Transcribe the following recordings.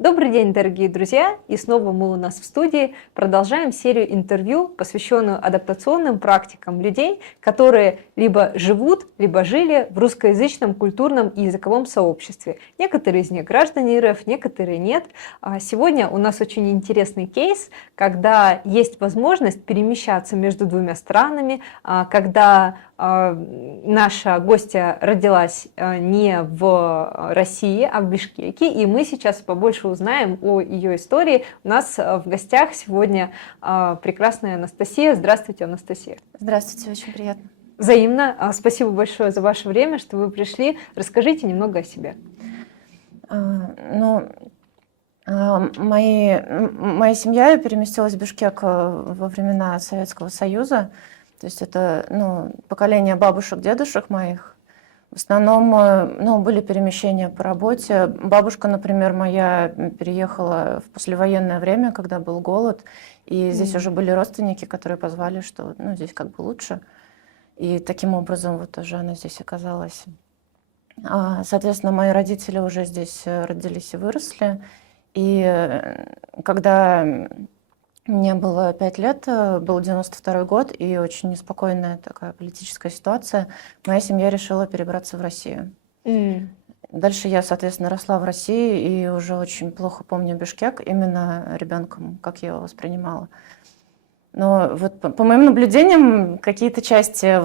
Добрый день, дорогие друзья! И снова мы у нас в студии продолжаем серию интервью, посвященную адаптационным практикам людей, которые либо живут, либо жили в русскоязычном культурном и языковом сообществе. Некоторые из них граждане РФ, некоторые нет. Сегодня у нас очень интересный кейс, когда есть возможность перемещаться между двумя странами, когда наша гостья родилась не в России, а в Бишкеке, и мы сейчас побольше узнаем о ее истории. У нас в гостях сегодня прекрасная Анастасия. Здравствуйте, Анастасия. Здравствуйте, очень приятно. Взаимно. Спасибо большое за ваше время, что вы пришли. Расскажите немного о себе. Моя семья переместилась в Бишкек во времена Советского Союза. То есть это поколение бабушек, дедушек моих. В основном были перемещения по работе. Бабушка, например, моя переехала в послевоенное время, когда был голод. И здесь уже были родственники, которые позвали, что здесь как бы лучше. И таким образом вот уже она здесь оказалась. Соответственно, мои родители уже здесь родились и выросли. И когда мне было 5 лет, был 92-й год, и очень неспокойная такая политическая ситуация. Моя семья решила перебраться в Россию. Дальше я, соответственно, росла в России и уже очень плохо помню Бишкек именно ребенком, как я его воспринимала. Но вот по моим наблюдениям, какие-то части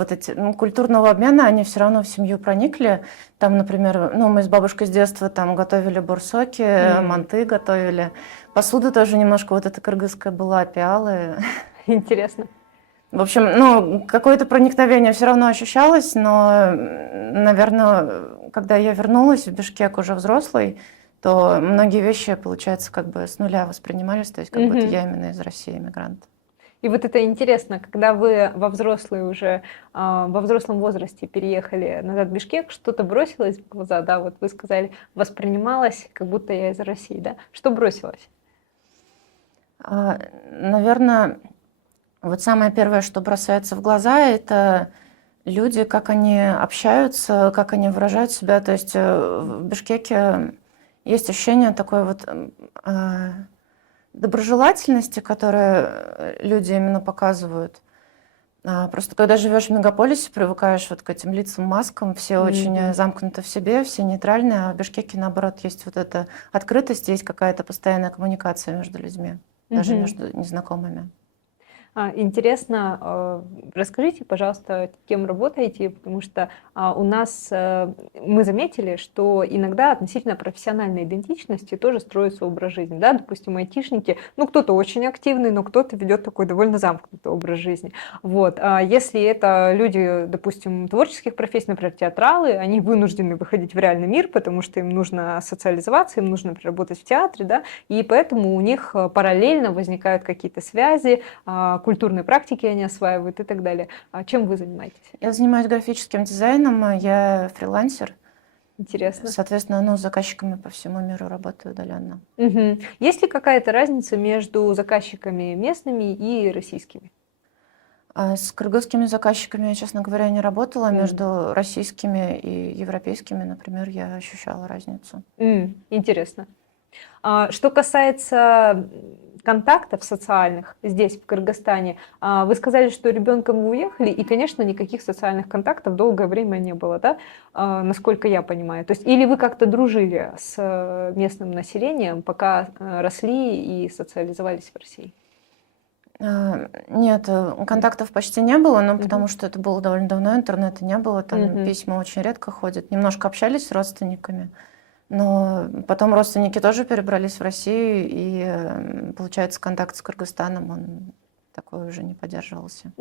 культурного обмена, они все равно в семью проникли. Там, например, мы с бабушкой с детства там готовили бурсоки, манты готовили. Посуда тоже немножко вот эта кыргызская была, пиалы. Интересно. В общем, какое-то проникновение все равно ощущалось, но, наверное, когда я вернулась в Бишкек уже взрослой, то многие вещи, получается, как бы с нуля воспринимались, то есть как будто я именно из России иммигрант. И вот это интересно, когда вы во взрослом возрасте переехали назад в Бишкек, что-то бросилось в глаза, да, вот вы сказали, воспринималось, как будто я из России, да? Что бросилось? Наверное, вот самое первое, что бросается в глаза, это люди, как они общаются, как они выражают себя. То есть в Бишкеке есть ощущение такой вот доброжелательности, которую люди именно показывают. Просто когда живешь в мегаполисе, привыкаешь вот к этим лицам, маскам, все очень замкнуты в себе, все нейтральные, а в Бишкеке, наоборот, есть вот эта открытость, есть какая-то постоянная коммуникация между людьми, даже между незнакомыми. Интересно, расскажите, пожалуйста, кем работаете, потому что у нас мы заметили, что иногда относительно профессиональной идентичности тоже строится образ жизни. Да? Допустим, айтишники, кто-то очень активный, но кто-то ведет такой довольно замкнутый образ жизни. Вот. Если это люди, допустим, творческих профессий, например, театралы, они вынуждены выходить в реальный мир, потому что им нужно социализоваться, им нужно работать в театре, да? И поэтому у них параллельно возникают какие-то связи, культурные практики они осваивают и так далее. Чем вы занимаетесь? Я занимаюсь графическим дизайном, я фрилансер. Интересно. Соответственно, с заказчиками по всему миру работаю удаленно. Есть ли какая-то разница между заказчиками местными и российскими? С кыргызскими заказчиками я, честно говоря, не работала. Между российскими и европейскими, например, я ощущала разницу. Интересно. Что касается контактов социальных здесь, в Кыргызстане, вы сказали, что ребенком вы уехали, и, конечно, никаких социальных контактов долгое время не было, да? Насколько я понимаю. То есть, или вы как-то дружили с местным населением, пока росли и социализовались в России? Нет, контактов почти не было, но потому что это было довольно давно, интернета не было, там письма очень редко ходят. Немножко общались с родственниками. Но потом родственники тоже перебрались в Россию, и, получается, контакт с Кыргызстаном, он такой уже не поддерживался.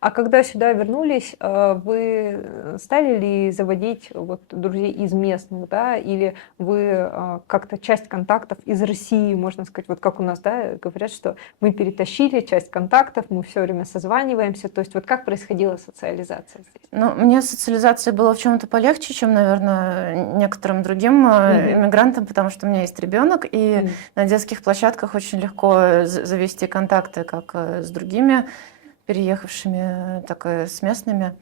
А когда сюда вернулись, вы стали ли заводить друзей из местных, да, или вы как-то часть контактов из России, можно сказать, вот как у нас, да, говорят, что мы перетащили часть контактов, мы все время созваниваемся, то есть вот как происходила социализация здесь? Мне социализация была в чем-то полегче, чем, наверное, некоторым другим иммигрантам, потому что у меня есть ребенок, и на детских площадках очень легко завести контакты как с другими переехавшими, так и с местными.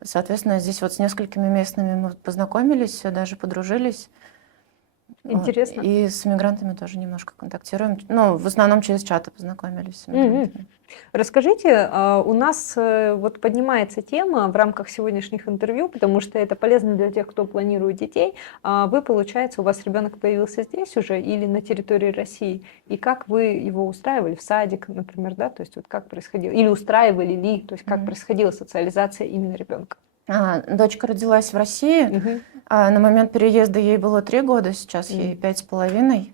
Соответственно, здесь вот с несколькими местными мы познакомились, даже подружились. Интересно. И с иммигрантами тоже немножко контактируем. Ну, в основном через чаты познакомились с иммигрантами. Расскажите, у нас вот поднимается тема в рамках сегодняшних интервью, потому что это полезно для тех, кто планирует детей. Вы, получается, у вас ребенок появился здесь уже или на территории России? И как вы его устраивали в садик, например, да? То есть вот как происходило? Или устраивали ли? То есть как происходила социализация именно ребенка? Дочка родилась в России. На момент переезда ей было 3 года, сейчас ей 5,5.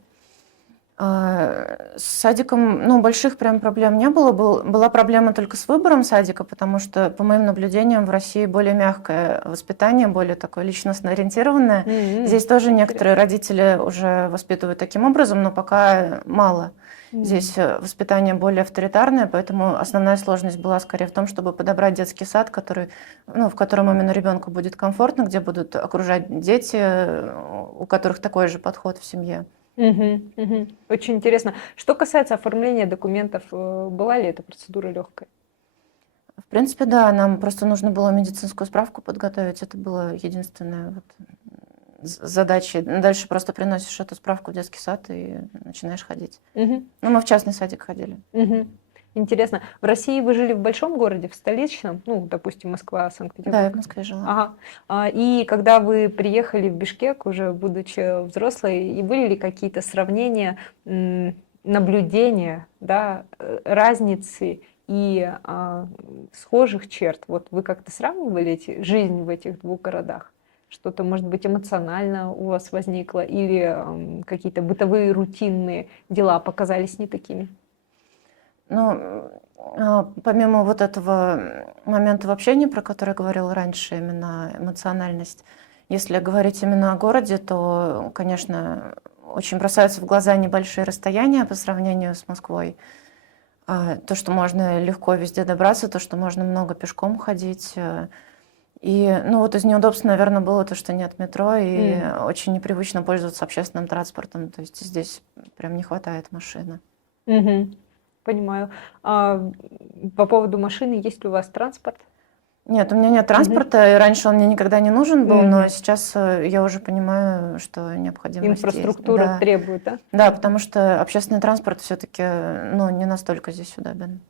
С садиком, ну, больших прям проблем не было. Была проблема только с выбором садика, потому что, по моим наблюдениям, в России более мягкое воспитание, более такое личностно ориентированное. Здесь тоже некоторые родители уже воспитывают таким образом, но пока мало. Здесь воспитание более авторитарное, поэтому основная сложность была скорее в том, чтобы подобрать детский сад, который, ну, в котором именно ребенку будет комфортно, где будут окружать дети, у которых такой же подход в семье. Очень интересно. Что касается оформления документов, была ли эта процедура легкой? В принципе, да, нам просто нужно было медицинскую справку подготовить. Это была единственная вот задача. Дальше просто приносишь эту справку в детский сад и начинаешь ходить. Ну, мы в частный садик ходили. Интересно. В России вы жили в большом городе, в столичном? Ну, допустим, Москва, Санкт-Петербург. Да, я в Москве жила. Ага. И когда вы приехали в Бишкек, уже будучи взрослой, и были ли какие-то сравнения, наблюдения, да, разницы и схожих черт? Вот вы как-то сравнивали жизнь в этих двух городах? Что-то, может быть, эмоционально у вас возникло? Или какие-то бытовые рутинные дела показались не такими? Ну, помимо вот этого момента в общении, про который я говорила раньше, именно эмоциональность, если говорить именно о городе, то, конечно, очень бросаются в глаза небольшие расстояния по сравнению с Москвой. То, что можно легко везде добраться, то, что можно много пешком ходить. И, ну, вот из неудобств, наверное, было то, что нет метро, и очень непривычно пользоваться общественным транспортом. То есть здесь прям не хватает машины. Понимаю. По поводу машины, есть ли у вас транспорт? Нет, у меня нет транспорта, и раньше он мне никогда не нужен был, но сейчас я уже понимаю, что необходимость Инфраструктура есть. Да. требует, да? Да, потому что общественный транспорт все-таки, ну, не настолько здесь удобен.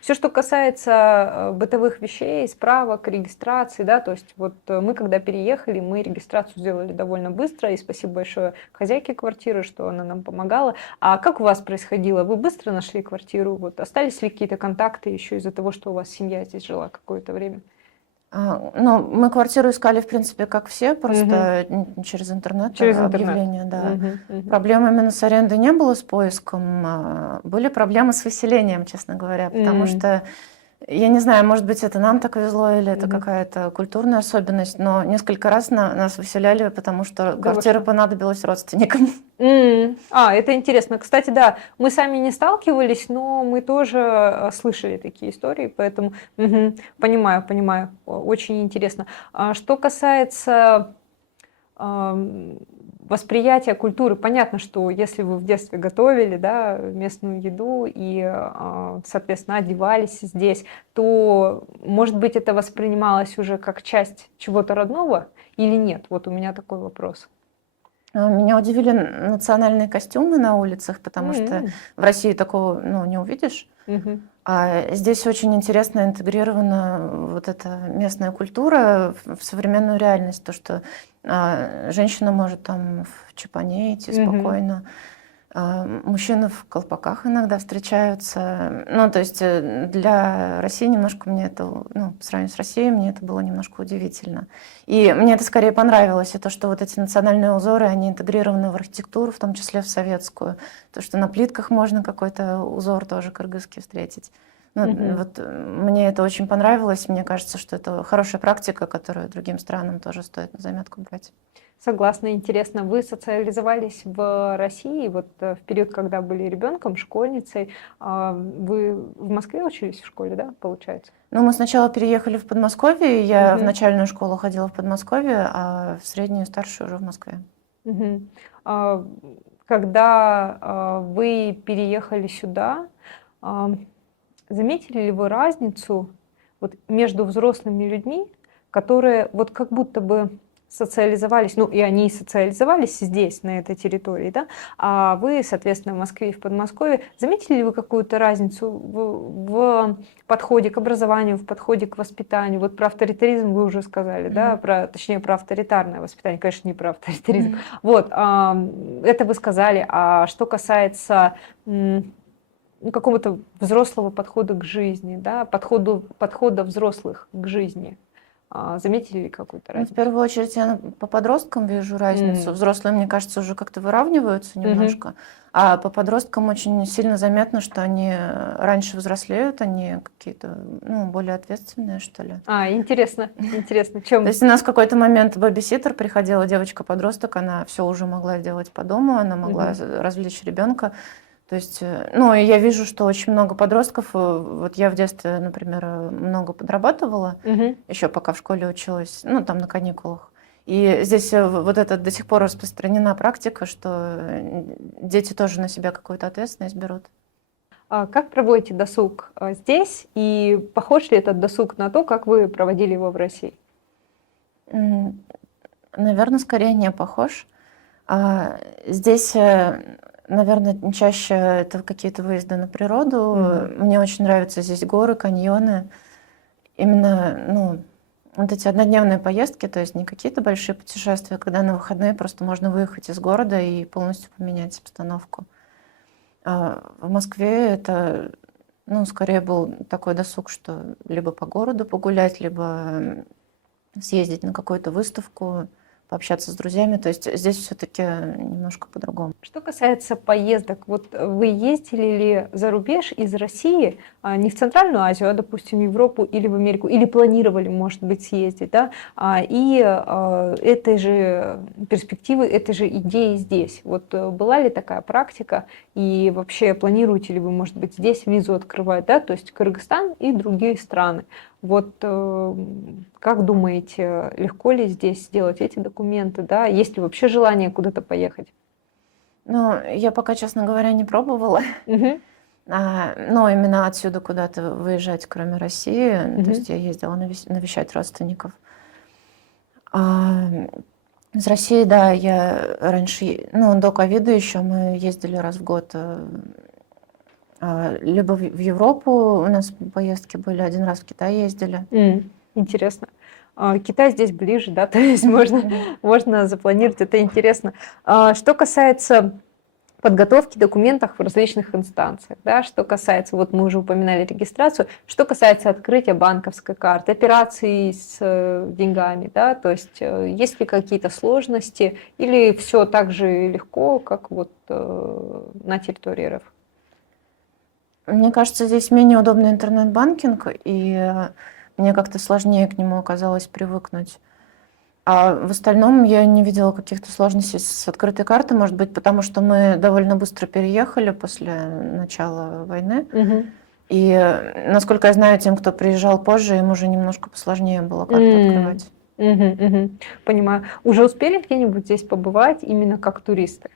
Все, что касается бытовых вещей, справок, регистрации, да, то есть вот мы, когда переехали, мы регистрацию сделали довольно быстро, и спасибо большое хозяйке квартиры, что она нам помогала. А как у вас происходило? Вы быстро нашли квартиру? Вот остались ли какие-то контакты еще из-за того, что у вас семья здесь жила какое-то время? Ну, мы квартиру искали, в принципе, как все, просто через интернет, Через объявления, да. Проблем именно с арендой не было, с поиском. Были проблемы с выселением, честно говоря, потому что, я не знаю, может быть, это нам так везло или это какая-то культурная особенность, но несколько раз нас выселяли, потому что квартира понадобилась родственникам. Это интересно. Кстати, да, мы сами не сталкивались, но мы тоже слышали такие истории, поэтому понимаю, очень интересно. Что касается восприятия культуры, понятно, что если вы в детстве готовили, да, местную еду и, соответственно, одевались здесь, то, может быть, это воспринималось уже как часть чего-то родного или нет? Вот у меня такой вопрос. Меня удивили национальные костюмы на улицах, потому что в России такого, ну, не увидишь. А здесь очень интересно интегрирована вот эта местная культура в современную реальность. То, что женщина может там в чапане идти спокойно. Мужчины в колпаках иногда встречаются. Ну, то есть для России немножко мне это, ну, по сравнению с Россией, мне это было немножко удивительно. И мне это скорее понравилось, и то, что вот эти национальные узоры, они интегрированы в архитектуру, в том числе в советскую. То, что на плитках можно какой-то узор тоже кыргызский встретить. Ну, вот мне это очень понравилось. Мне кажется, что это хорошая практика, которую другим странам тоже стоит на заметку брать. Согласна, интересно. Вы социализовались в России, вот в период, когда были ребенком, школьницей. Вы в Москве учились в школе, да, получается? Ну, мы сначала переехали в Подмосковье. Я в начальную школу ходила в Подмосковье, а в среднюю и старшую уже в Москве. Когда вы переехали сюда, заметили ли вы разницу вот между взрослыми людьми, которые вот как будто бы социализовались, ну и они социализовались здесь, на этой территории, да, а вы, соответственно, в Москве и в Подмосковье. Заметили ли вы какую-то разницу в подходе к образованию, в подходе к воспитанию? Вот про авторитаризм вы уже сказали, да, точнее, про авторитарное воспитание, конечно, не про авторитаризм. Вот, это вы сказали. А что касается какого-то взрослого подхода к жизни, да, подхода взрослых к жизни, заметили ли какую-то Ну, в разницу? первую очередь я по подросткам вижу разницу. Взрослые, мне кажется, уже как-то выравниваются немножко. А по подросткам очень сильно заметно, что они раньше взрослеют, они какие-то, ну, более ответственные, что ли. Интересно, интересно. Чем? То есть у нас в какой-то момент бэбиситер приходила, девочка-подросток, она все уже могла делать по дому, она могла развлечь ребенка. То есть, ну, и я вижу, что очень много подростков, вот я в детстве, например, много подрабатывала, еще пока в школе училась, ну, там на каникулах. И здесь вот это до сих пор распространена практика, что дети тоже на себя какую-то ответственность берут. Как проводите досуг здесь? И похож ли этот досуг на то, как вы проводили его в России? Наверное, скорее не похож. Здесь, наверное, чаще это какие-то выезды на природу. Мне очень нравятся здесь горы, каньоны. Именно, ну, вот эти однодневные поездки, то есть не какие-то большие путешествия, когда на выходные просто можно выехать из города и полностью поменять обстановку. В Москве это, ну, скорее был такой досуг, что либо по городу погулять, либо съездить на какую-то выставку, пообщаться с друзьями. То есть здесь все-таки немножко по-другому. Что касается поездок, вот вы ездили ли за рубеж из России, не в Центральную Азию, а, допустим, в Европу или в Америку, или планировали, может быть, съездить, да, и этой же перспективы, этой же идеи здесь? Вот была ли такая практика, и вообще планируете ли вы, может быть, здесь визу открывать, да, то есть Кыргызстан и другие страны? Вот как думаете, легко ли здесь сделать эти документы, да? Есть ли вообще желание куда-то поехать? Ну, я пока, честно говоря, не пробовала. Но именно отсюда куда-то выезжать, кроме России. То есть я ездила навещать родственников. Из России, да, я раньше, ну, до ковида еще мы ездили раз в год либо в Европу, у нас поездки были, один раз в Китай ездили. Интересно. Китай здесь ближе, да, то есть можно запланировать, это интересно. Что касается подготовки документов в различных инстанциях, да, что касается, вот мы уже упоминали регистрацию, что касается открытия банковской карты, операций с деньгами, да, то есть есть ли какие-то сложности или все так же легко, как вот на территории РФ? Мне кажется, здесь менее удобный интернет-банкинг, и мне как-то сложнее к нему оказалось привыкнуть. А в остальном я не видела каких-то сложностей с открытой картой, может быть, потому что мы довольно быстро переехали после начала войны. И, насколько я знаю, тем, кто приезжал позже, им уже немножко посложнее было карту открывать. Понимаю. Уже успели где-нибудь здесь побывать именно как туристы?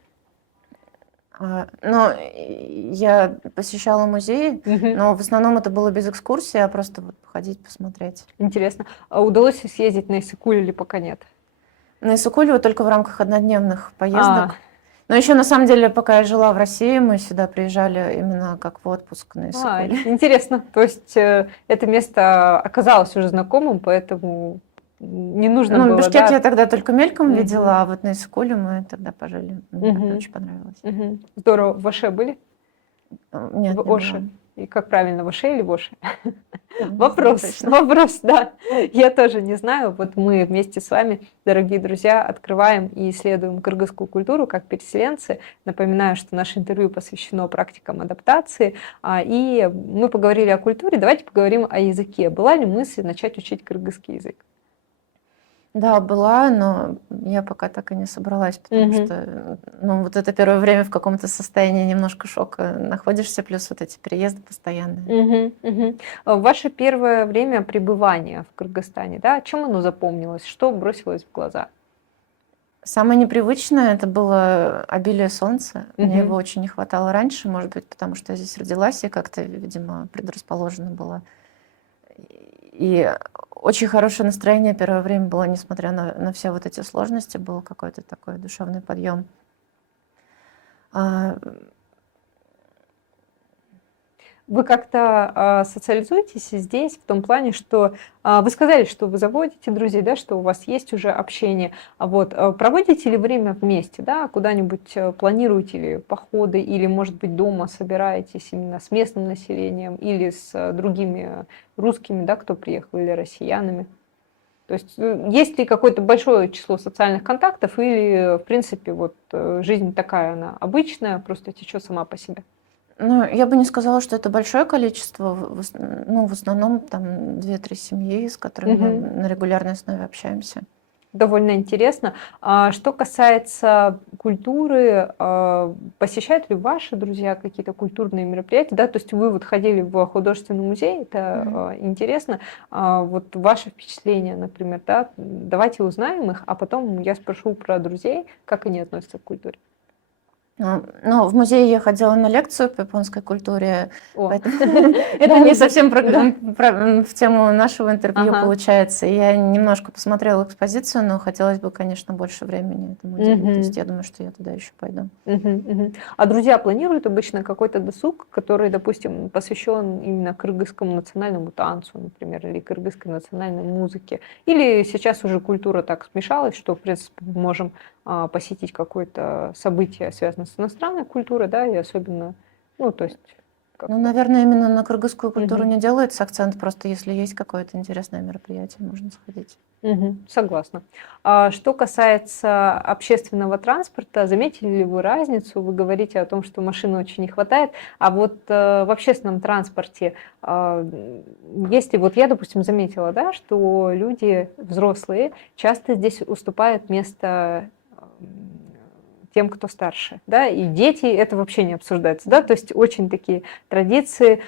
Ну, я посещала музеи, но в основном это было без экскурсии, а просто вот походить, посмотреть. Интересно. А удалось съездить на Иссык-Куль или пока нет? На Иссык-Куль вот только в рамках однодневных поездок. Но еще на самом деле, пока я жила в России, мы сюда приезжали именно как в отпуск на Иссык-Куль. Интересно. То есть это место оказалось уже знакомым, поэтому не нужно было... Ну, Бишкек я тогда только мельком видела, а вот на Иссык-Куле мы тогда пожили. Мне тогда очень понравилось. Здорово. В Оше были? Нет, в Оше. И как правильно, в Оше или в Оше? Вопрос, да. Я тоже не знаю. Вот мы вместе с вами, дорогие друзья, открываем и исследуем кыргызскую культуру как переселенцы. Напоминаю, что наше интервью посвящено практикам адаптации. И мы поговорили о культуре. Давайте поговорим о языке. Была ли мысль начать учить кыргызский язык? Да, была, но я пока так и не собралась, потому что, ну, вот это первое время в каком-то состоянии немножко шока находишься, плюс вот эти переезды постоянные. Ваше первое время пребывания в Кыргызстане, да, чем оно запомнилось? Что бросилось в глаза? Самое непривычное это было обилие солнца. Мне его очень не хватало раньше, может быть, потому что я здесь родилась и как-то, видимо, предрасположена была. И очень хорошее настроение первое время было, несмотря на все вот эти сложности, был какой-то такой душевный подъем. Вы как-то социализуетесь здесь в том плане, что вы сказали, что вы заводите друзей, да, что у вас есть уже общение. Проводите ли время вместе, да, куда-нибудь планируете ли походы или, может быть, дома собираетесь именно с местным населением или с другими русскими, да, кто приехал, или россиянами? То есть есть ли какое-то большое число социальных контактов или, в принципе, жизнь такая, она обычная, просто течет сама по себе? Ну, я бы не сказала, что это большое количество. В основном там 2-3 семьи, с которыми мы на регулярной основе общаемся. Довольно интересно. Что касается культуры, посещают ли ваши друзья какие-то культурные мероприятия? Да? То есть вы ходили в художественный музей, это интересно. Ваше впечатление, например, да? Давайте узнаем их, а потом я спрошу про друзей, как они относятся к культуре. В музее я ходила на лекцию по японской культуре, поэтому это Да, не совсем в тему нашего интервью получается. Я немножко посмотрела экспозицию, но хотелось бы, конечно, больше времени этому уделить. То есть я думаю, что я туда еще пойду. А друзья планируют обычно какой-то досуг, который, допустим, посвящен именно кыргызскому национальному танцу, например, или кыргызской национальной музыке? Или сейчас уже культура так смешалась, что, в принципе, мы можем посетить какое-то событие, связанное с иностранной культурой, да, и особенно, наверное, именно на кыргызскую культуру не делается акцент, просто если есть какое-то интересное мероприятие, можно сходить. Согласна. Что касается общественного транспорта, заметили ли вы разницу? Вы говорите о том, что машин очень не хватает, а в общественном транспорте, если я, допустим, заметила, да, что люди взрослые часто здесь уступают место тем, кто старше, да, и дети, это вообще не обсуждается, да, то есть очень такие традиции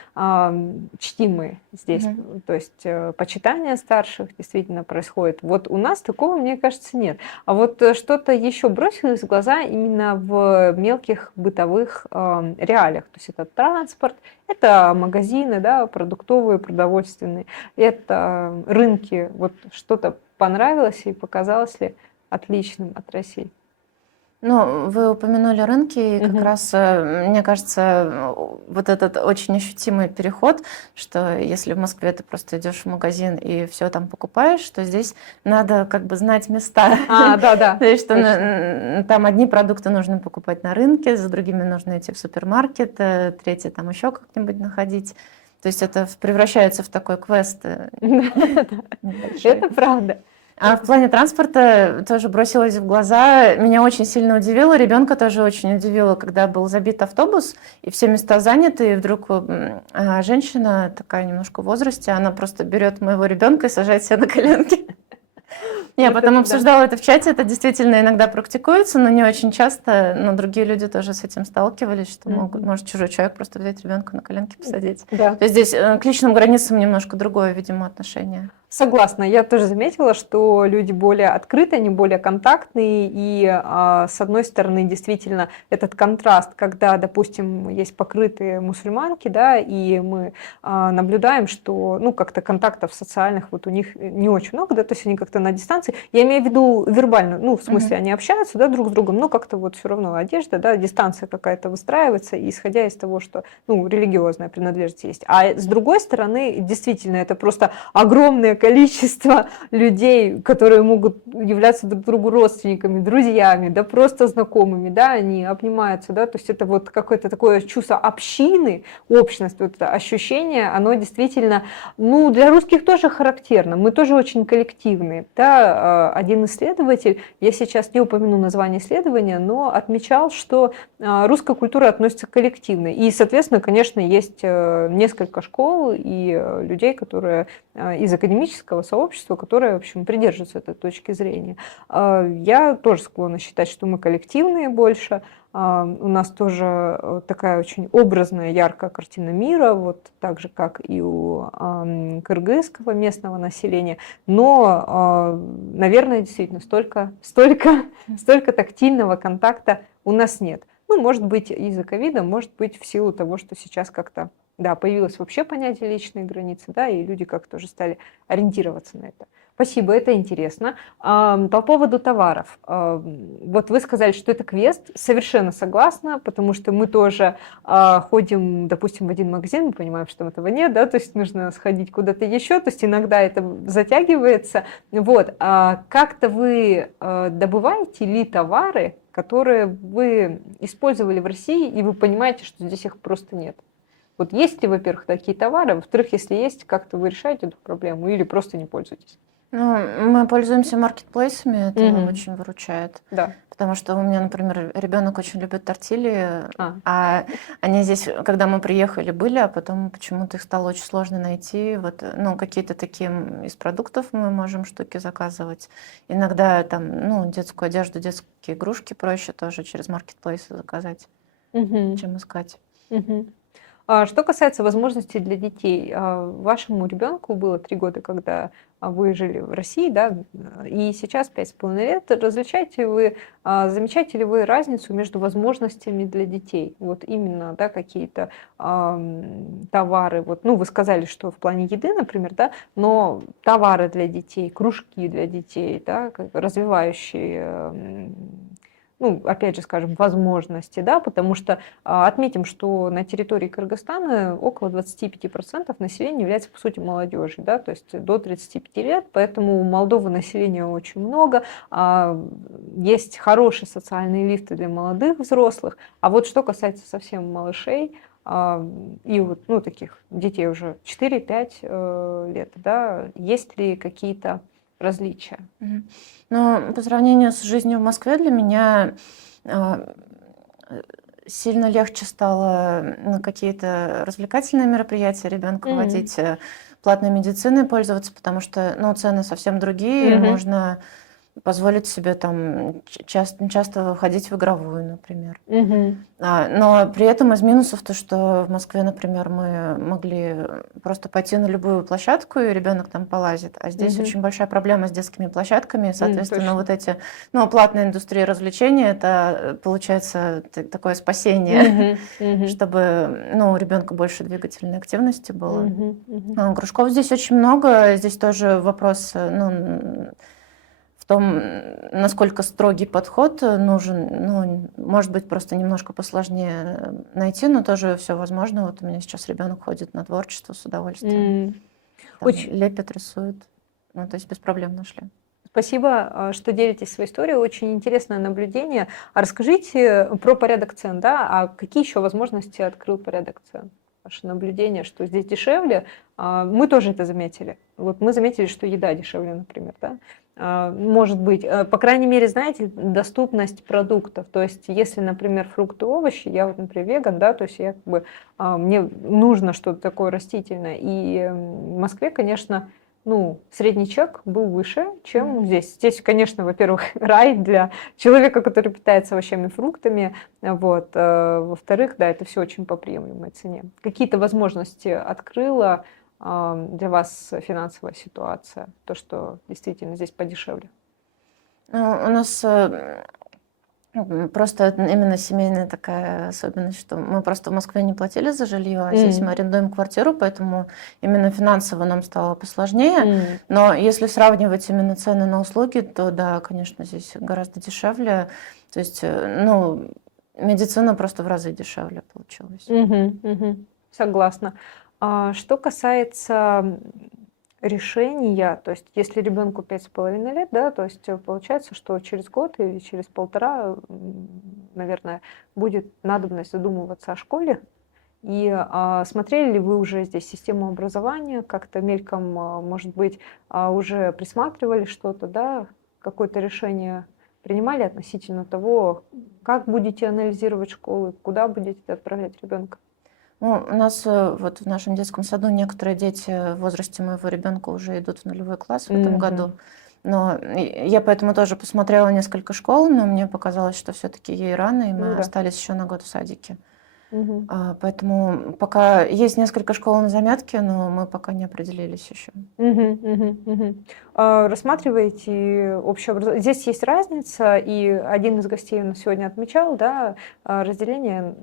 чтимые здесь, то есть почитание старших действительно происходит. У нас такого, мне кажется, нет. А что-то еще бросилось в глаза именно в мелких бытовых реалиях, то есть это транспорт, это магазины, да, продуктовые, продовольственные, это рынки, что-то понравилось и показалось ли отличным от России? Вы упомянули рынки, и как раз, мне кажется, вот этот очень ощутимый переход, что если в Москве ты просто идешь в магазин и все там покупаешь, что здесь надо знать места. Да. То есть, что там одни продукты нужно покупать на рынке, за другими нужно идти в супермаркет, третьи там еще как-нибудь находить. То есть это превращается в такой квест. Это правда. А в плане транспорта тоже бросилось в глаза. Меня очень сильно удивило, ребенка тоже очень удивило, когда был забит автобус, и все места заняты, и вдруг женщина, такая немножко в возрасте, она просто берет моего ребенка и сажает себя на коленки. Я потом обсуждала это в чате, это действительно иногда практикуется, но не очень часто, но другие люди тоже с этим сталкивались, что может чужой человек просто взять ребенка на коленки посадить. Да. То есть здесь к личным границам немножко другое, видимо, отношение. Согласна. Я тоже заметила, что люди более открытые, они более контактные, и с одной стороны, действительно, этот контраст, когда, допустим, есть покрытые мусульманки, да, и мы наблюдаем, что, как-то контактов социальных у них не очень много, да, то есть они как-то на дистанции. Я имею в виду вербально, в смысле, они общаются, да, друг с другом, но как-то все равно одежда, да, дистанция какая-то выстраивается, исходя из того, что, религиозная принадлежность есть. А с другой стороны, действительно, это просто огромное количество людей, которые могут являться друг другу родственниками, друзьями, да просто знакомыми, да, они обнимаются, да, то есть это какое-то такое чувство общины, общность, это ощущение, оно действительно, для русских тоже характерно, мы тоже очень коллективные, да, один исследователь, я сейчас не упомяну название исследования, но отмечал, что русская культура относится к коллективной, и, соответственно, конечно, есть несколько школ и людей, которые из академического сообщества, которое, в общем, придерживается этой точки зрения. Я тоже склонна считать, что мы коллективные больше. У нас тоже такая очень образная, яркая картина мира, так же, как и у кыргызского местного населения. Но, наверное, действительно, столько тактильного контакта у нас нет. Может быть, из-за ковида, может быть, в силу того, что сейчас как-то Да, появилось вообще понятие личной границы, да, и люди как-то уже стали ориентироваться на это. Спасибо, это интересно. По поводу товаров. Вот вы сказали, что это квест. Совершенно согласна, потому что мы тоже ходим, допустим, в один магазин, мы понимаем, что там этого нет, да, то есть нужно сходить куда-то еще, то есть иногда это затягивается. Вот. Как-то вы добываете ли товары, которые вы использовали в России, и вы понимаете, что здесь их просто нет? Вот есть ли, во-первых, такие товары, во-вторых, если есть, как-то вы решаете эту проблему или просто не пользуетесь? Ну, мы пользуемся маркетплейсами, это Мгм. очень выручает. Да. Потому что у меня, например, ребенок очень любит тортильи, А. а они здесь, когда мы приехали, были, а потом почему-то их стало очень сложно найти. Вот, ну, какие-то такие из продуктов мы можем штуки заказывать. Иногда там, ну, детскую одежду, детские игрушки проще тоже через маркетплейсы заказать, Мгм. чем искать. Мгм. Что касается возможностей для детей, вашему ребенку было 3 года, когда вы жили в России, да, и сейчас 5,5 лет. Замечаете ли вы разницу между возможностями для детей? Вот именно, да, какие-то товары, вот, ну, вы сказали, что в плане еды, например, да, но товары для детей, кружки для детей, да, как бы развивающие, ну, опять же, скажем, возможности, да, потому что отметим, что на территории Кыргызстана около 25% населения является, по сути, молодежью, да, то есть до 35 лет, поэтому у Молдовы населения очень много, есть хорошие социальные лифты для молодых взрослых, а вот что касается совсем малышей, и вот, ну, таких детей уже 4-5 лет, да, есть ли какие-то различия? Мгм. Ну, по сравнению с жизнью в Москве для меня а, сильно легче стало на какие-то развлекательные мероприятия ребенка водить, платной медициной пользоваться, потому что, ну, цены совсем другие, Мгм. можно позволить себе там часто ходить в игровую, например. Мгм. Но при этом из минусов то, что в Москве, например, мы могли просто пойти на любую площадку, и ребенок там полазит. А здесь Мгм. очень большая проблема с детскими площадками. И, соответственно, Точно. вот эти, ну, платная индустрия развлечений, это получается такое спасение, Мгм. Мгм. чтобы, ну, у ребенка больше двигательной активности было. Мгм. Мгм. Кружков здесь очень много. Здесь тоже вопрос, ну, в том, насколько строгий подход нужен. Ну, может быть, просто немножко посложнее найти, но тоже все возможно. Вот у меня сейчас ребенок ходит на творчество с удовольствием. Там Очень лепит, рисует. Ну, то есть без проблем нашли. спасибо, что делитесь своей историей. Очень интересное наблюдение. А расскажите про порядок цен, да? А какие еще возможности открыл порядок цен? Ваше наблюдение, что здесь дешевле. Мы тоже это заметили. Вот мы заметили, что еда дешевле, например, да? Может быть, по крайней мере, знаете, доступность продуктов. То есть, если, например, фрукты, овощи, я вот, например, веган, да, то есть я как бы, мне нужно что-то такое растительное. И в Москве, конечно, ну, средний чек был выше, чем здесь. Здесь, конечно, во-первых, рай для человека, который питается овощами и фруктами. Вот. Во-вторых, да, это все очень по приемлемой цене. Какие-то возможности открыла для вас финансовая ситуация? То, что действительно здесь подешевле? У нас просто именно семейная такая особенность, что мы просто в Москве не платили за жилье, а здесь мы арендуем квартиру, поэтому именно финансово нам стало посложнее. Но если сравнивать именно цены на услуги, то да, конечно, здесь гораздо дешевле. То есть, ну, медицина просто в разы дешевле получилась. Согласна. Что касается решения, то есть если ребенку 5,5 лет, да, то есть получается, что через год или через полтора, наверное, будет надобность задумываться о школе. И смотрели ли вы уже здесь систему образования, как-то мельком, может быть, уже присматривали что-то, да, какое-то решение принимали относительно того, как будете анализировать школы, куда будете отправлять ребенка? Ну, у нас вот в нашем детском саду некоторые дети в возрасте моего ребенка уже идут в нулевой класс в этом году. Но я поэтому тоже посмотрела несколько школ, но мне показалось, что все-таки ей рано, и мы Ну да. остались еще на год в садике. Мгм. Поэтому пока есть несколько школ на заметке, но мы пока не определились еще. Рассматриваете общее образование? Здесь есть разница, и один из гостей у нас сегодня отмечал, да, разделение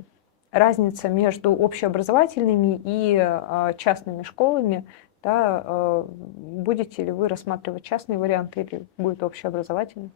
разница между общеобразовательными и частными школами, да, будете ли вы рассматривать частные варианты или будет общеобразовательный?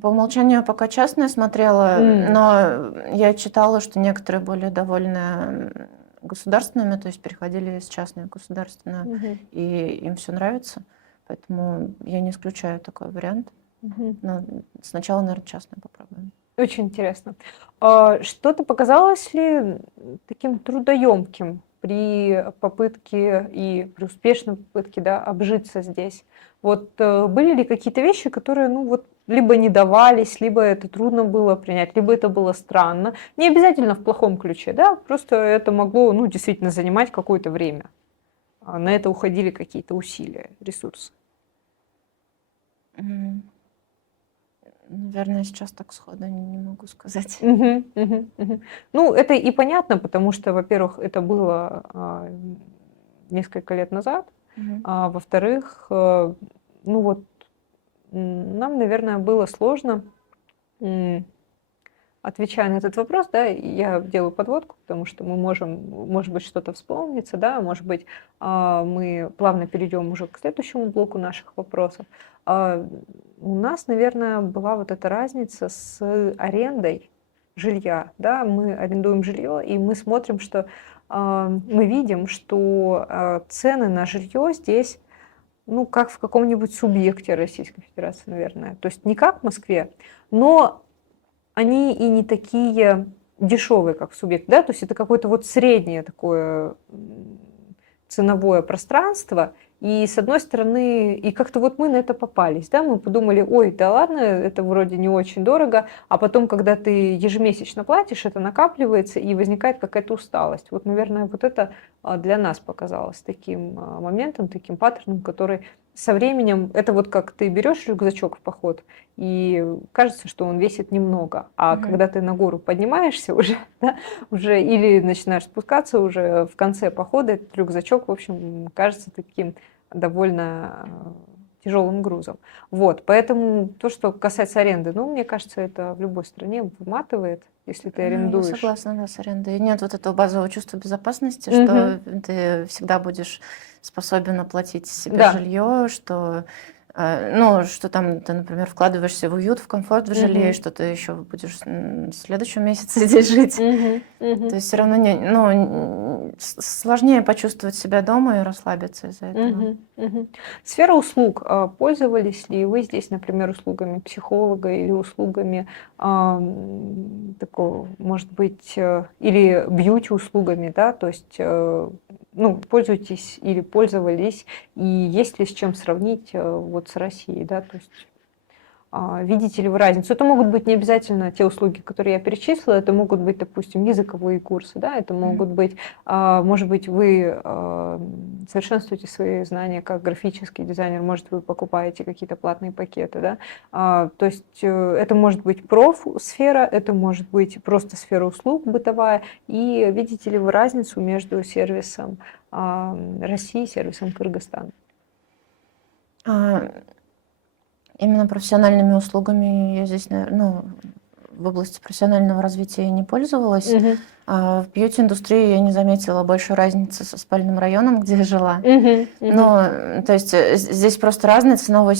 По умолчанию пока частные смотрела, но я читала, что некоторые были довольны государственными, то есть переходили из частной в государственную, и им все нравится. Поэтому я не исключаю такой вариант. Но сначала, наверное, частную попробуем. Очень интересно. Что-то показалось ли таким трудоемким при попытке и при успешной попытке, да, обжиться здесь? Вот были ли какие-то вещи, которые, ну вот, либо не давались, либо это трудно было принять, либо это было странно? Не обязательно в плохом ключе, да, просто это могло, ну, действительно занимать какое-то время. На это уходили какие-то усилия, ресурсы. Наверное, сейчас так сходу не могу сказать. Ну, это и понятно, потому что, во-первых, это было несколько лет назад, а во-вторых, ну вот нам, наверное, было сложно, отвечая на этот вопрос, да, я делаю подводку, потому что мы можем, может быть, что-то вспомнится, да, может быть, мы плавно перейдем уже к следующему блоку наших вопросов. У нас, наверное, была вот эта разница с арендой жилья, да, мы арендуем жилье, и мы смотрим, что мы видим, что цены на жилье здесь, ну, как в каком-нибудь субъекте Российской Федерации, наверное. То есть не как в Москве, но они и не такие дешевые, как в субъекте, да, то есть это какое-то вот среднее такое ценовое пространство, и с одной стороны, и как-то вот мы на это попались, да, мы подумали, ой, да ладно, это вроде не очень дорого, а потом, когда ты ежемесячно платишь, это накапливается, и возникает какая-то усталость. Вот, наверное, вот это для нас показалось таким моментом, таким паттерном, который со временем, это вот как ты берешь рюкзачок в поход, и кажется, что он весит немного, а когда ты на гору поднимаешься уже, да, уже или начинаешь спускаться уже в конце похода, этот рюкзачок, в общем, кажется таким довольно тяжелым грузом. Вот, поэтому то, что касается аренды, ну, мне кажется, это в любой стране выматывает, если ты арендуешь. Я согласна, да, с арендой. Нет вот этого базового чувства безопасности, что ты всегда будешь способен оплатить себе жилье, что ну, что там ты, например, вкладываешься в уют, в комфорт в жилье, что ты еще будешь в следующем месяце здесь жить. То есть все равно сложнее почувствовать себя дома и расслабиться из-за этого. Сфера услуг. Пользовались ли вы здесь, например, услугами психолога или услугами такого, может быть, или бьюти-услугами, да, то есть, ну, пользуетесь или пользовались, и есть ли с чем сравнить вот с Россией, да, то есть видите ли вы разницу? Это могут быть не обязательно те услуги, которые я перечислила, это могут быть, допустим, языковые курсы, да, это могут быть, может быть, вы совершенствуете свои знания как графический дизайнер, может, вы покупаете какие-то платные пакеты, да, то есть это может быть профсфера, это может быть просто сфера услуг бытовая, и видите ли вы разницу между сервисом России и сервисом Кыргызстана? Именно профессиональными услугами я здесь, ну, в области профессионального развития не пользовалась. А в бьюти-индустрии я не заметила большой разницы со спальным районом, где я жила. Но, то есть здесь просто разный ценовой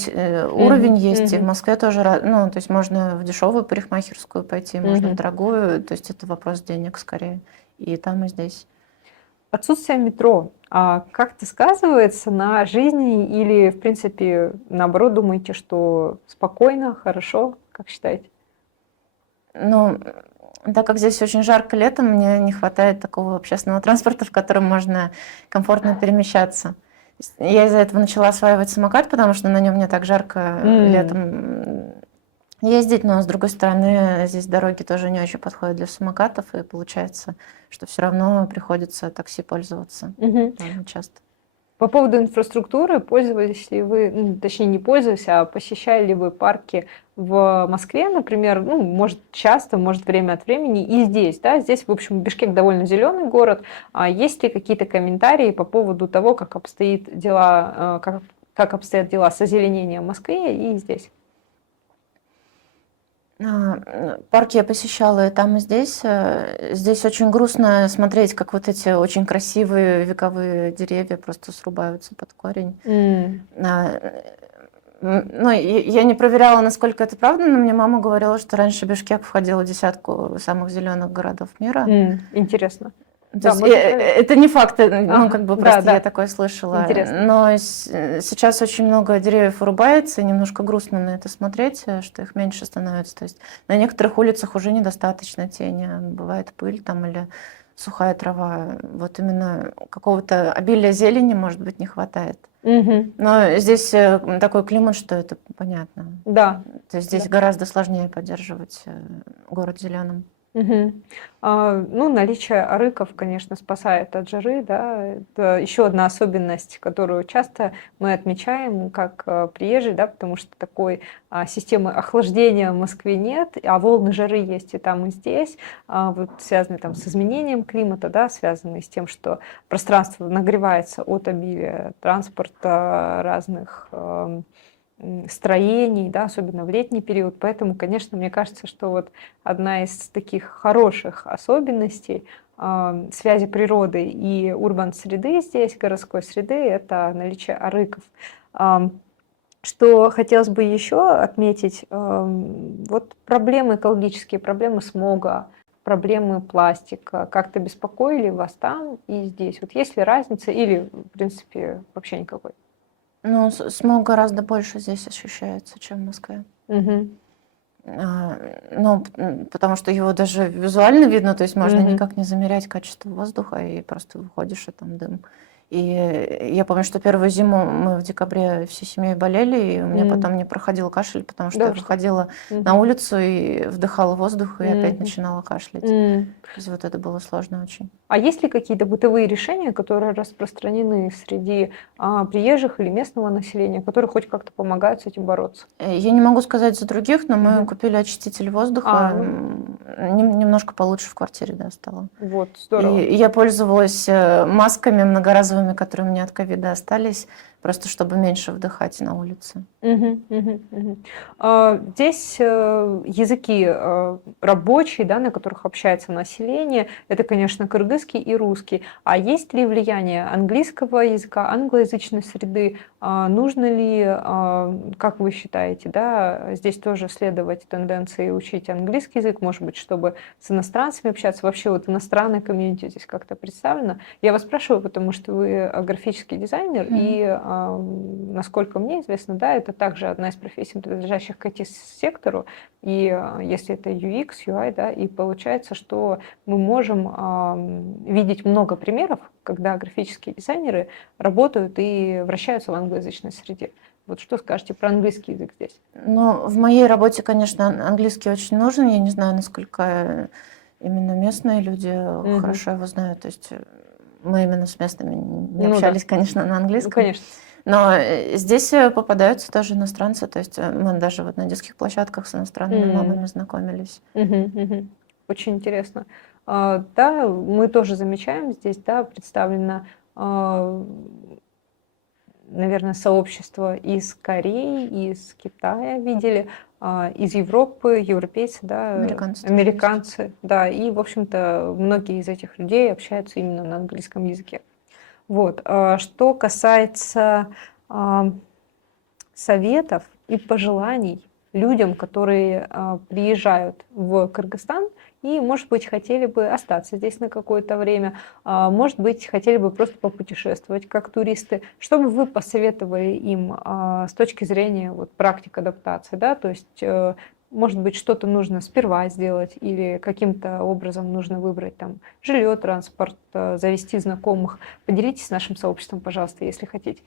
уровень есть. И в Москве тоже, ну, то есть можно в дешевую парикмахерскую пойти, можно в дорогую. То есть это вопрос денег скорее. И там, и здесь. Отсутствие метро, как это сказывается на жизни или, в принципе, наоборот, думаете, что спокойно, хорошо? Как считаете? Ну, так как здесь очень жарко летом, мне не хватает такого общественного транспорта, в котором можно комфортно перемещаться. Я из-за этого начала осваивать самокат, потому что на нем не так жарко летом ездить, но с другой стороны, здесь дороги тоже не очень подходят для самокатов, и получается, что все равно приходится такси пользоваться довольно часто. По поводу инфраструктуры, пользовались ли вы, ну, точнее не пользовались, а посещали ли вы парки в Москве, например, ну, может часто, может время от времени, и здесь, да, здесь, в общем, Бишкек довольно зеленый город. Есть ли какие-то комментарии по поводу того, как обстоят дела, как обстоят дела с озеленением в Москве и здесь? Парки я посещала и там, и здесь. Здесь очень грустно смотреть, как вот эти очень красивые вековые деревья просто срубаются под корень. А, Ну, я не проверяла, насколько это правда, но мне мама говорила, что раньше Бишкек входил в десятку самых зеленых городов мира. Интересно. То Да, есть можно проверить. это не факт, ну, Ага, как бы да, просто да. я такое слышала. Интересно. Но сейчас очень много деревьев вырубается, и немножко грустно на это смотреть, что их меньше становится. То есть на некоторых улицах уже недостаточно тени, бывает пыль там или сухая трава. Вот именно какого-то обилия зелени, может быть, не хватает. Мгм. Но здесь такой климат, что это понятно. Да. То есть здесь Да. гораздо сложнее поддерживать город зеленым. Мгм. Ну, наличие арыков, конечно, спасает от жары, да. Это еще одна особенность, которую часто мы отмечаем как приезжие, да, потому что такой системы охлаждения в Москве нет, а волны жары есть и там, и здесь, вот связанные там с изменением климата, да, связанные с тем, что пространство нагревается от обилия транспорта, разных строений, да, особенно в летний период. Поэтому, конечно, мне кажется, что вот одна из таких хороших особенностей связи природы и урбан-среды здесь, городской среды, это наличие арыков. Что хотелось бы еще отметить, вот проблемы экологические, проблемы смога, проблемы пластика как-то беспокоили вас там и здесь? Вот есть ли разница или, в принципе, вообще никакой? Ну, смог гораздо больше здесь ощущается, чем в Москве. Мгм. Ну, потому что его даже визуально видно, то есть можно Мгм. никак не замерять качество воздуха, и просто выходишь, и там дым. И я помню, что первую зиму мы в декабре всей семьей болели, и у меня потом не проходил кашель, потому что Да, я вы что? выходила на Мгм. улицу и вдыхала воздух, и опять Мгм. начинала кашлять. М. То есть вот это было сложно очень. А есть ли какие-то бытовые решения, которые распространены среди приезжих или местного населения, которые хоть как-то помогают с этим бороться? Я не могу сказать за других, но мы Мгм. купили очиститель воздуха, Ну, немножко получше в квартире, да, стало. вот, И здорово. я пользовалась масками многоразовыми, которые у меня от ковида остались, просто чтобы меньше вдыхать на улице. Мгм, мгм, мгм. Здесь языки рабочие, да, на которых общается население, это, конечно, кыргызский и русский. А есть ли влияние английского языка, англоязычной среды? Нужно ли, как вы считаете, да, здесь тоже следовать тенденции учить английский язык, может быть, чтобы с иностранцами общаться? Вообще вот иностранное комьюнити здесь как-то представлено? Я вас спрашиваю, потому что вы графический дизайнер, и, насколько мне известно, да, это также одна из профессий, принадлежащих к IT-сектору, и если это UX, UI, да, и получается, что мы можем видеть много примеров, когда графические дизайнеры работают и вращаются в англоязычной среде. Вот что скажете про английский язык здесь? Ну, в моей работе, конечно, английский очень нужен. Я не знаю, насколько именно местные люди хорошо его знают. То есть мы именно с местными не Ну да, общались, конечно, на ну английском. конечно. Но здесь попадаются тоже иностранцы. То есть мы даже вот на детских площадках с иностранными мамами знакомились. Мгм, мгм. Очень интересно. Да, мы тоже замечаем здесь, да, представлено, наверное, сообщество из Кореи, из Китая видели, из Европы, европейцы, да, Американцы тоже есть. американцы, да, и, в общем-то, многие из этих людей общаются именно на английском языке. Вот. Что касается советов и пожеланий людям, которые приезжают в Кыргызстан и, может быть, хотели бы остаться здесь на какое-то время, может быть, хотели бы просто попутешествовать как туристы. Что бы вы посоветовали им с точки зрения вот, практик адаптации? Да? То есть, может быть, что-то нужно сперва сделать или каким-то образом нужно выбрать там жилье, транспорт, завести знакомых. Поделитесь с нашим сообществом, пожалуйста, если хотите.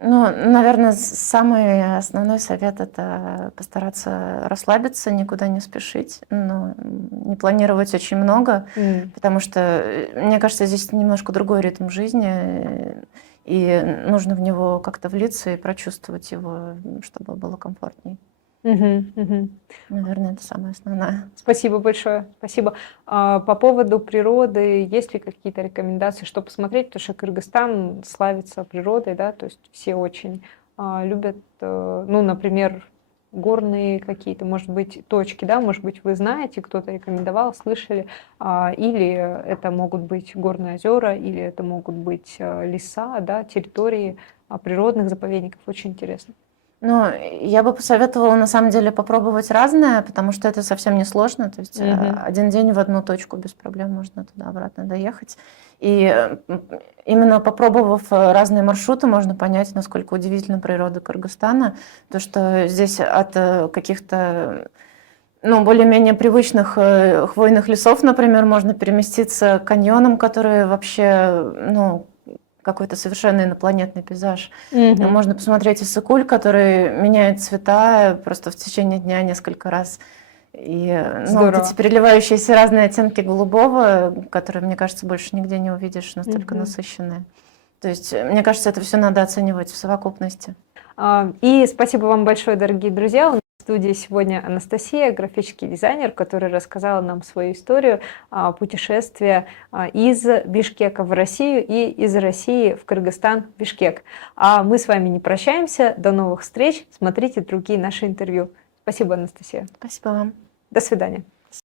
Ну, наверное, самый основной совет — это постараться расслабиться, никуда не спешить, но не планировать очень много, потому что, мне кажется, здесь немножко другой ритм жизни, и нужно в него как-то влиться и прочувствовать его, чтобы было комфортней. Мгм, мгм. Наверное, это самое основное. Спасибо большое, спасибо. По поводу природы, есть ли какие-то рекомендации, что посмотреть? Потому что Кыргызстан славится природой, да, то есть все очень любят, ну, например, горные какие-то, может быть, точки, да, может быть, вы знаете, кто-то рекомендовал, слышали, или это могут быть горные озера, или это могут быть леса, да, территории природных заповедников. Очень интересно. Ну, я бы посоветовала, на самом деле, попробовать разное, потому что это совсем не сложно. То есть один день в одну точку без проблем можно туда-обратно доехать. И именно попробовав разные маршруты, можно понять, насколько удивительна природа Кыргызстана. То, что здесь от каких-то более-менее привычных хвойных лесов, например, можно переместиться к каньонам, которые вообще, какой-то совершенно инопланетный пейзаж. Можно посмотреть Иссык-Куль, который меняет цвета просто в течение дня несколько раз. И вот эти переливающиеся разные оттенки голубого, которые, мне кажется, больше нигде не увидишь, настолько насыщенные. То есть, мне кажется, это все надо оценивать в совокупности. И спасибо вам большое, дорогие друзья. У нас в студии сегодня Анастасия, графический дизайнер, которая рассказала нам свою историю путешествия из Бишкека в Россию и из России в Кыргызстан, Бишкек. А мы с вами не прощаемся. До новых встреч. Смотрите другие наши интервью. Спасибо, Анастасия. Спасибо вам. До свидания.